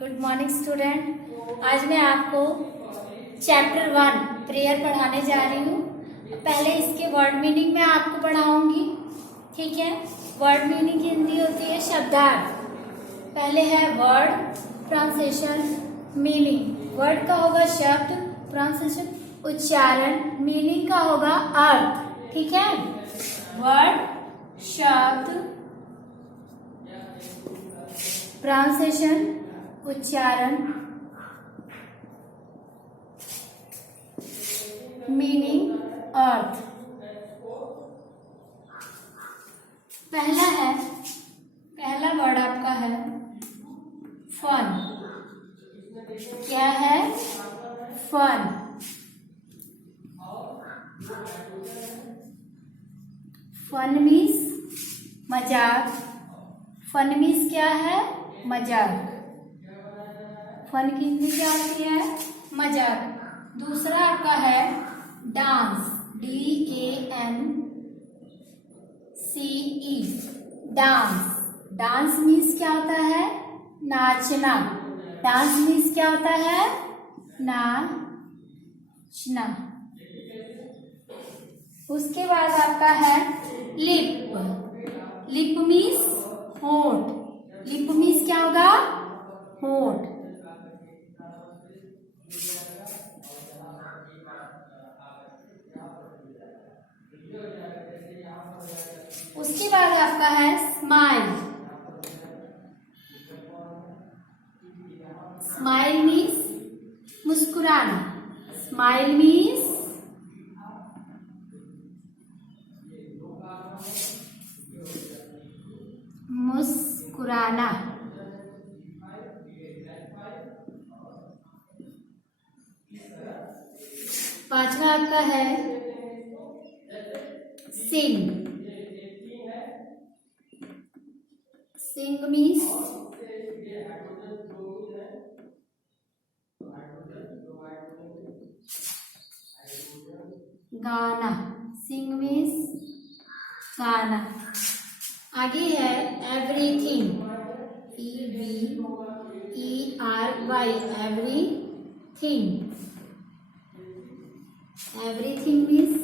Good morning student. आज मैं आपको चैप्टर 1 प्रेयर पढ़ाने जा रही हूँ। पहले इसके वर्ड मीनिंग मैं आपको पढ़ाऊंगी, ठीक है। वर्ड मीनिंग की हिंदी होती है शब्दार्थ। पहले है वर्ड, ट्रांसलेशन, मीनिंग। वर्ड का होगा शब्द, ट्रांसलेशन उच्चारण, मीनिंग का होगा अर्थ, ठीक है। वर्ड, शब्द, ट्रांसलेशन उच्चारण, मीनिंग अर्थ। पहला वर्ड आपका है फन। क्या है? फन। फन मीन्स मजाक। फन मीन्स क्या है? मजाक। फन की हिंदी क्या होती है? मजाक। दूसरा आपका है dance, DANCE, dance. Dance means क्या होता है? नाचना। डांस मीन्स क्या होता है? नाचना। उसके बाद आपका है लिप। लिप मीन्स होंठ। लिप मीन्स क्या होगा? होंठ। उसके बाद आपका है स्माइल। स्माइल मीन्स मुस्कुराना। स्माइल मीन्स मुस्कुराना। पांचवा आपका है सिंग। सिंग मीन्स गाना। सिंग मीन्स गाना। आगे है everything, EVERY, everything. Everything means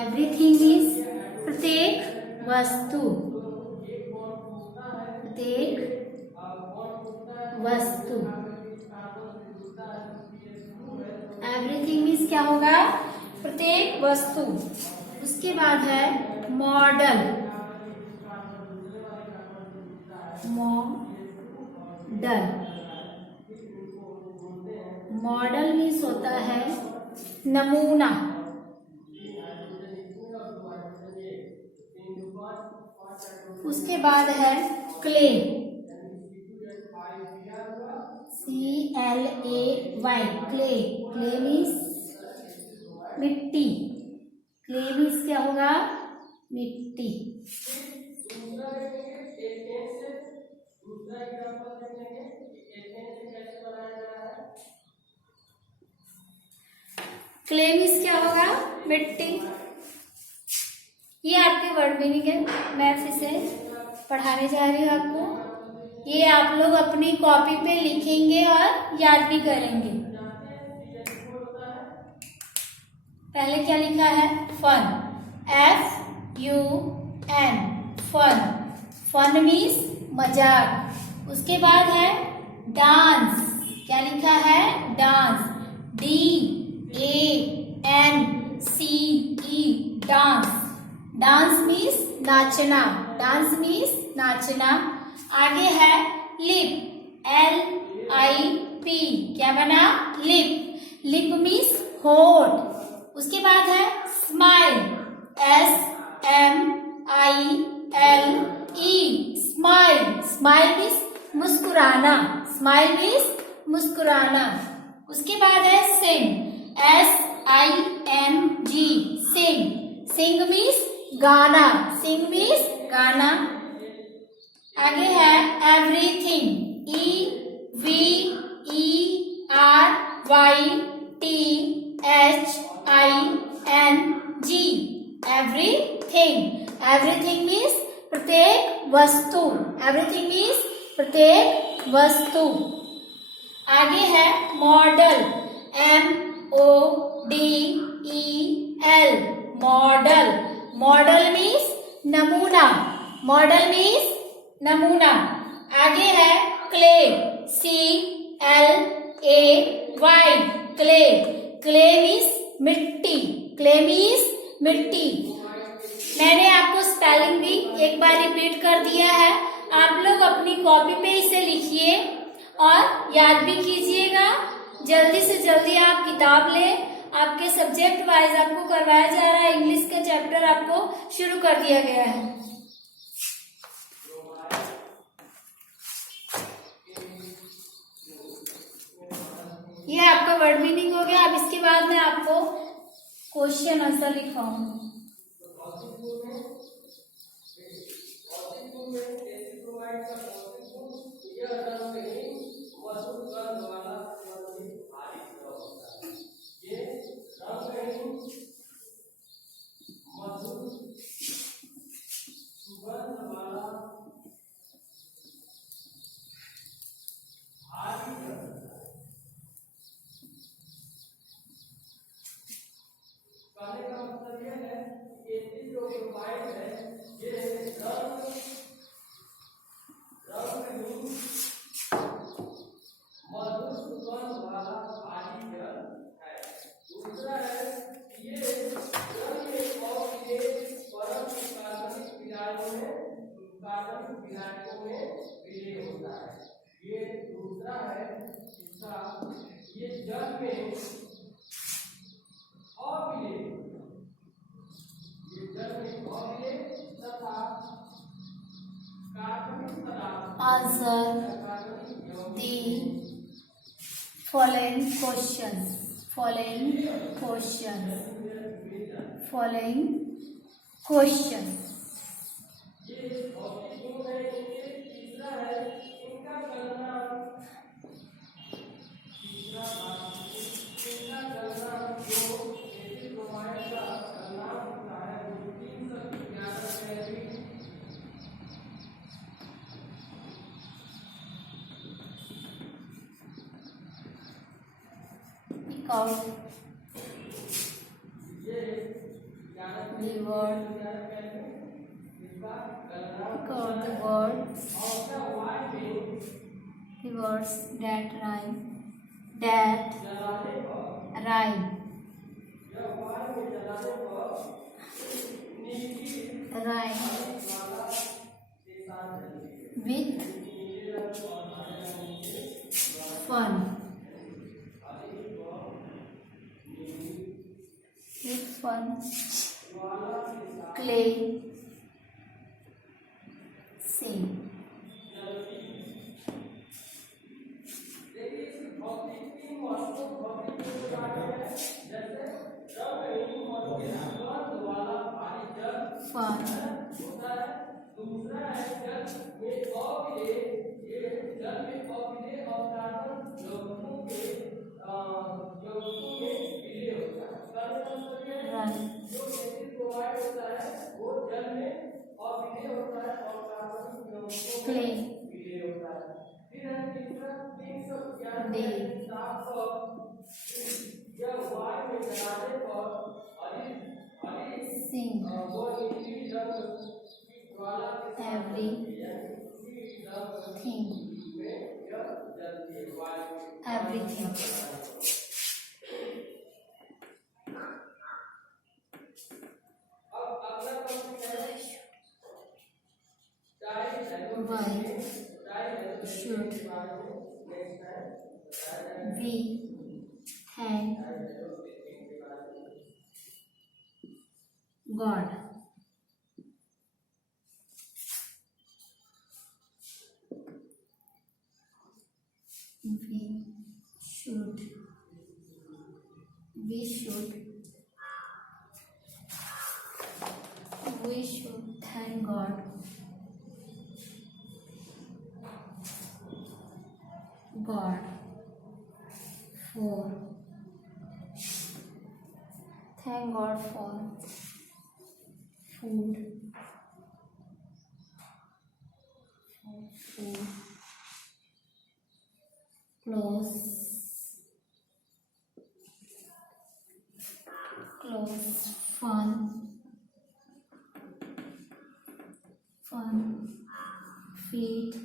everything means प्रत्येक वस्तु। प्रत्येक वस्तु। एवरीथिंग मीन्स क्या होगा? प्रत्येक वस्तु। उसके बाद है मॉडल। मॉडल। मॉडल मीन्स होता है नमूना। उसके बाद है clay. CLAY, clay. Clay means मिट्टी। क्ले मीन्स क्या होगा? मिट्टी। क्ले मीन्स क्या होगा? मिट्टी। ये आपके वर्ड मीनिंग है। मैं फिर से पढ़ाने जा रही हूँ आपको। ये आप लोग अपनी कॉपी पे लिखेंगे और याद भी करेंगे। पहले क्या लिखा है? Fun, FUN, fun. Fun means मजाक। उसके बाद है डांस। क्या लिखा है? Dance, DANCE, dance. Dance means नाचना। डांस मीन्स नाचना। आगे है लिप, LIP, क्या बना? लिप। लिप मीन्स होंठ। उसके बाद है smile, SMILE, smile. Smile means मुस्कुराना। स्माइल मीन्स मुस्कुराना। उसके बाद है सिंग, SING, सिंग। सिंग मीन्स गाना। सिंग मीन्स गाना। आगे है एवरीथिंग, EVERY, वस्तु। आगे है model, MODEL, model. Model means नमूना, मॉडल मीन्स नमूना। आगे है clay, CLAY, clay. Clay means मिट्टी, क्ले मीन्स मिट्टी। मैंने आपको स्पेलिंग भी एक बार रिपीट कर दिया है, आप लोग अपनी कॉपी पे इसे लिखिए और याद भी कीजिएगा। जल्दी से जल्दी आप किताब लें, आपके सब्जेक्ट वाइज आपको करवाया जा रहा है। इंग्लिश का चैप्टर आपको शुरू कर दिया गया है। ये आपका वर्ड मीनिंग हो गया। अब इसके बाद मैं आपको क्वेश्चन आंसर लिखवाऊंगी। Answer the following questions. Following questions. Out the word, the words that rhyme, with fun. Clay, sing. Fun. Clay, day, sing, everything. Why should we thank God? We should thank God for thank God for food, close, fun, feet,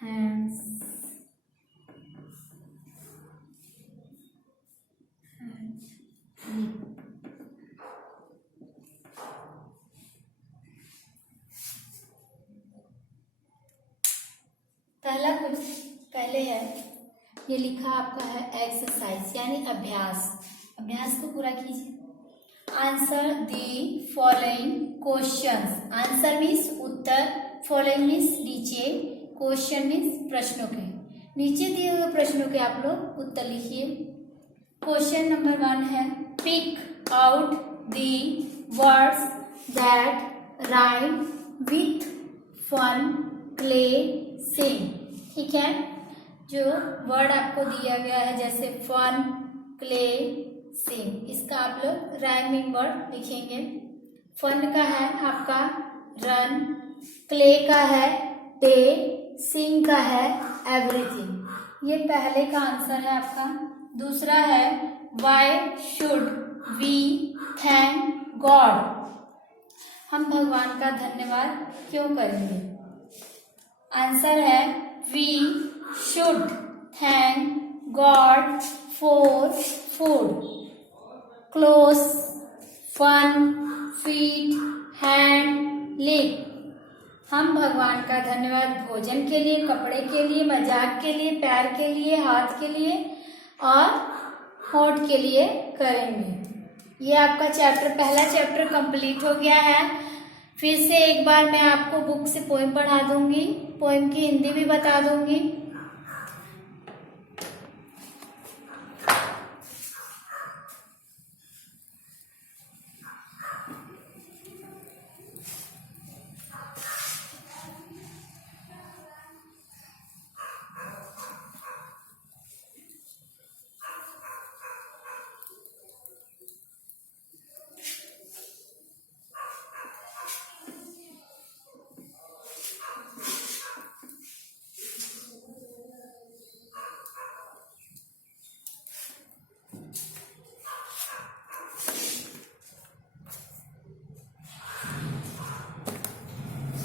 hands, lip. पहला कुछ पहले है, ये लिखा आपका है exercise यानी अभ्यास। अभ्यास को पूरा कीजिए। Answer the following questions. Answer means Uttar, following means नीचे, क्वेश्चन मीन्स प्रश्नों के। नीचे दिए हुए प्रश्नों के आप लोग उत्तर लिखिए। क्वेश्चन नंबर 1 है, pick out the words that rhyme with fun, play, sing. ठीक है, जो वर्ड आपको दिया गया है जैसे फन, प्ले, सिंग, इसका आप लोग राइमिंग वर्ड लिखेंगे। फन का है आपका रन, प्ले का है डे, सिंग का है एवरीथिंग। ये पहले का आंसर है आपका। दूसरा है, why should we thank God. हम भगवान का धन्यवाद क्यों करेंगे? आंसर है, we should thank God for food, cloth, fun, feet, hand, lip. हम भगवान का धन्यवाद भोजन के लिए, कपड़े के लिए, मजाक के लिए, पैर के लिए, हाथ के लिए और होंठ के लिए करेंगे। ये आपका चैप्टर, पहला चैप्टर कंप्लीट हो गया है। फिर से एक बार मैं आपको बुक से पोएम पढ़ा दूंगी, पोएम की हिंदी भी बता दूंगी।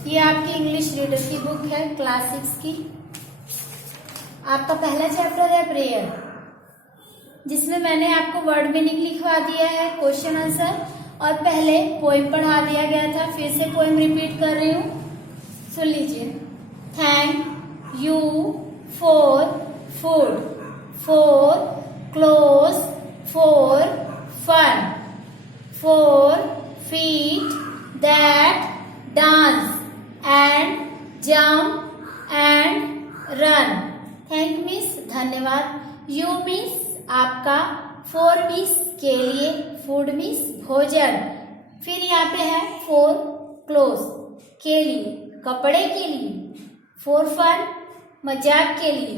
ये आपकी इंग्लिश रीडर की बुक है, क्लास 6 की। आपका पहला चैप्टर है प्रेयर, जिसमें मैंने आपको वर्ड मीनिंग लिखवा दिया है, क्वेश्चन आंसर, और पहले पोएम पढ़ा दिया गया था। फिर से पोएम रिपीट कर रही हूँ, सुन लीजिए। Thank you for food, for cloth, for fun, for feet that dance and jump and run. Thank means धन्यवाद, you means आपका, for means के लिए, food means भोजन, फिर यहाँ पे है for clothes के लिए, कपड़े के लिए, for fun मजाक के लिए।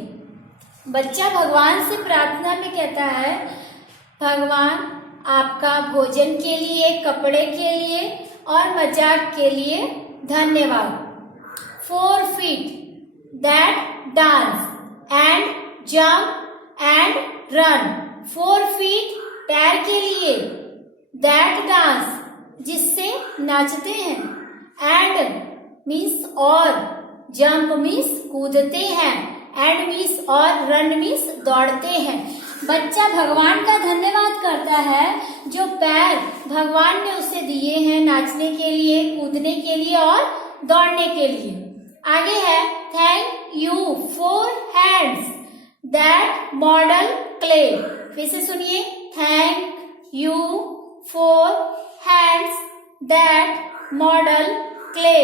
बच्चा भगवान से प्रार्थना में कहता है, भगवान आपका भोजन के लिए, कपड़े के लिए और मजाक के लिए धन्यवाद। 4 feet that dance and jump and run. 4 feet पैर के लिए, that dance जिससे नाचते हैं, and means और, jump means कूदते हैं, and means और, run means दौड़ते हैं। बच्चा भगवान का धन्यवाद करता है जो पैर भगवान ने उसे दिए हैं नाचने के लिए, कूदने के लिए और दौड़ने के लिए। आगे है, thank you for hands that model clay. फिर से सुनिए, thank you for hands that model clay.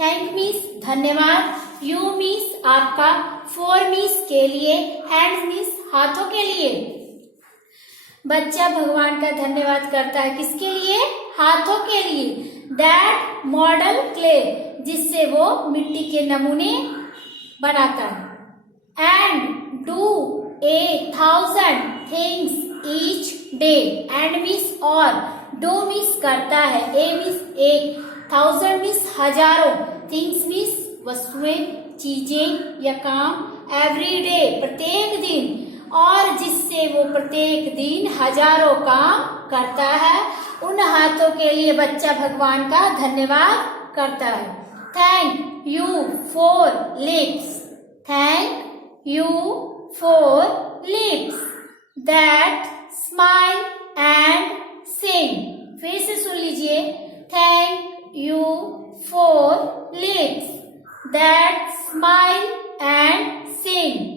Thank means धन्यवाद, यू मीन्स आपका, फॉर मीन्स के लिए, हैंड्स मीन्स हाथों के लिए। बच्चा भगवान का धन्यवाद करता है किसके लिए? हाथों के लिए। दैट मॉडल क्ले जिससे वो मिट्टी के नमूने बनाता है। And do 1000 things each day. And means और, डू मीन्स करता है, ए मीन्स एक, 1000 मीन्स हजारों, थिंग्स मीन्स वस्तुएं, चीजें या काम एवरी डे प्रत्येक दिन, और जिससे वो प्रत्येक दिन हजारों काम करता है, उन हाथों के लिए बच्चा भगवान का धन्यवाद करता है। Thank you for lips, thank you for lips that smile and सिंग। फिर से सुन लीजिए, thank you for lips that smile and Singh.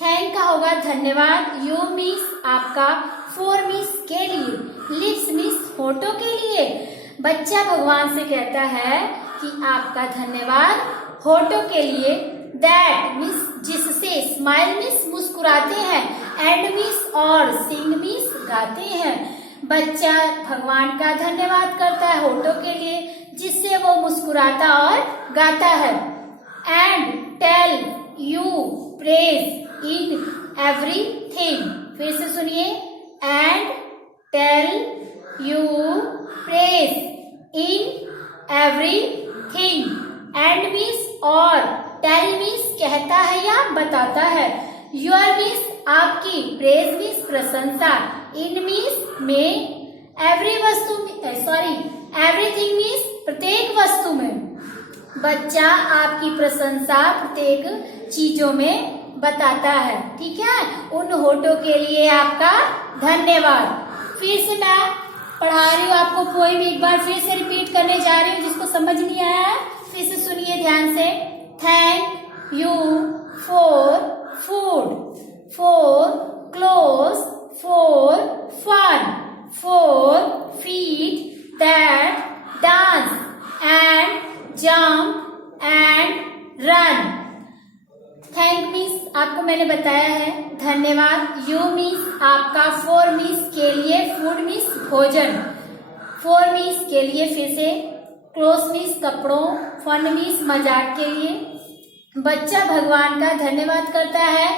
Thank का होगा धन्यवाद, यू मीन्स आपका, फॉर मीन्स के लिए, लिप्स मीन्स होठों के लिए। बच्चा भगवान से कहता है कि आपका धन्यवाद होठों के लिए, दैट मीन्स जिससे, स्माइल मीन्स मुस्कुराते हैं, एंड मीन्स और, सिंग मीन्स गाते हैं। बच्चा भगवान का धन्यवाद करता है होठों के लिए, जिससे वो मुस्कुराता और गाता है। And tell you praise in everything. फिर से सुनिए, and tell you praise in everything. And means और, टेल मीन्स कहता है या बताता है, योर मीन्स आपकी, प्रेज मीन्स प्रशंसा, इन मीन्स में, एवरी वस्तु एवरीथिंग मीन्स प्रत्येक वस्तु में। बच्चा आपकी प्रशंसा प्रत्येक चीजों में बताता है, ठीक है। उन होठों के लिए आपका धन्यवाद। फिर से मैं पढ़ा रही हूँ आपको पोएम, एक बार फिर से रिपीट करने जा रही हूँ, जिसको समझ नहीं आया है फिर से सुनिए ध्यान से। Thank you for food, for clothes, for fun, for feet that dance and jump and run. Thank means आपको मैंने बताया है धन्यवाद, यू मीन्स आपका, फॉर मीन्स के लिए, फूड मीन्स भोजन, फॉर मीन्स के लिए, फिर से क्लोथ मीन्स कपड़ों, फन मीन्स मजाक के लिए। बच्चा भगवान का धन्यवाद करता है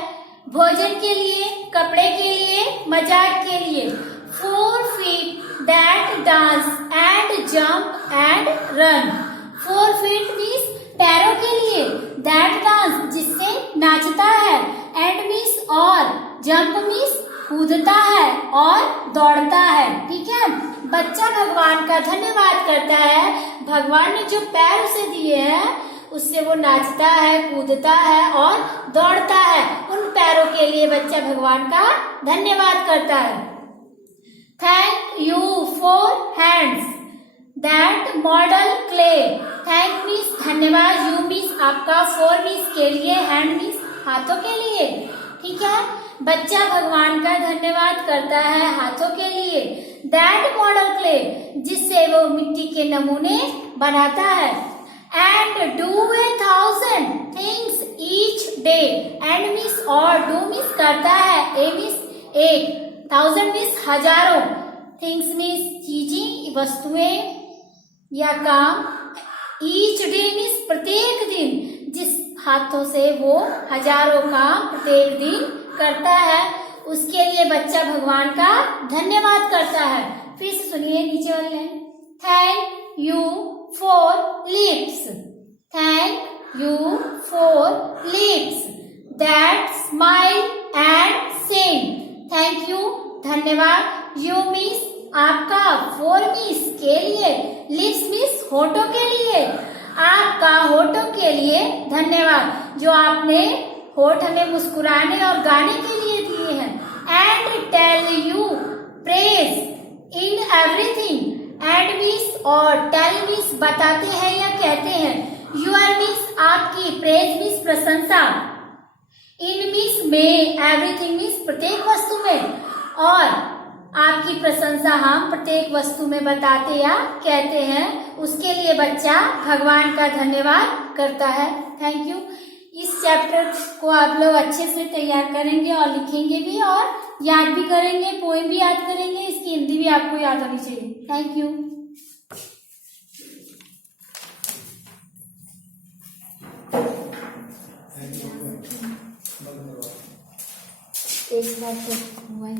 भोजन के लिए, कपड़े के लिए, मजाक के लिए। 4 feet that dance and jump and run। 4 feet means पैरों के लिए, that dance जिससे नाचता है, and means और, jump means कूदता है और दौड़ता है, ठीक है। बच्चा भगवान का धन्यवाद करता है, भगवान ने जो पैर उसे दिए हैं उससे वो नाचता है, कूदता है और दौड़ता है। उन पैरों के लिए बच्चा भगवान का धन्यवाद करता है। Thank you for hands that model clay. Thank means धन्यवाद, यू मीन्स आपका, फॉर मीन्स के लिए, हैंड मीन्स हाथों के लिए, ठीक है। बच्चा भगवान का धन्यवाद करता है हाथों के लिए, दैट मॉडल क्ले जिससे वो मिट्टी के नमूने बनाता है। And do 1000 things each day. And means और, डू मीन्स करता है, ए मीन्स एक, 1000 मीन्स हजारों, थिंग्स मीन्स चीजें, वस्तुएं या काम, ईच डे मीन्स प्रत्येक दिन, जिस हाथों से वो हजारों काम प्रत्येक दिन करता है, उसके लिए बच्चा भगवान का धन्यवाद करता है। फिर से सुनिए नीचे वाली line, thank you for lips, thank you for lips that smile and Singh. Thank you धन्यवाद, यू मीन्स आपका, फॉर मीन्स के लिए, लिप्स मीन्स होठों के लिए, आपका होठों के लिए धन्यवाद जो आपने होठ हमें मुस्कुराने और गाने के लिए दिए हैं। And tell you praise in everything. And means और, टेल मीन्स बताते हैं या कहते हैं, यूर मीन्स आपकी, प्रेज मीन्स प्रशंसा, इन मीन्स में, एवरीथिंग मीन्स प्रत्येक वस्तु में, और आपकी प्रशंसा हम प्रत्येक वस्तु में बताते या कहते हैं, उसके लिए बच्चा भगवान का धन्यवाद करता है। Thank you. इस चैप्टर को आप लोग अच्छे से तैयार करेंगे और लिखेंगे भी और याद भी करेंगे, पोएम भी याद करेंगे, इसकी हिंदी भी आपको याद होनी चाहिए। Thank you. एक बार तो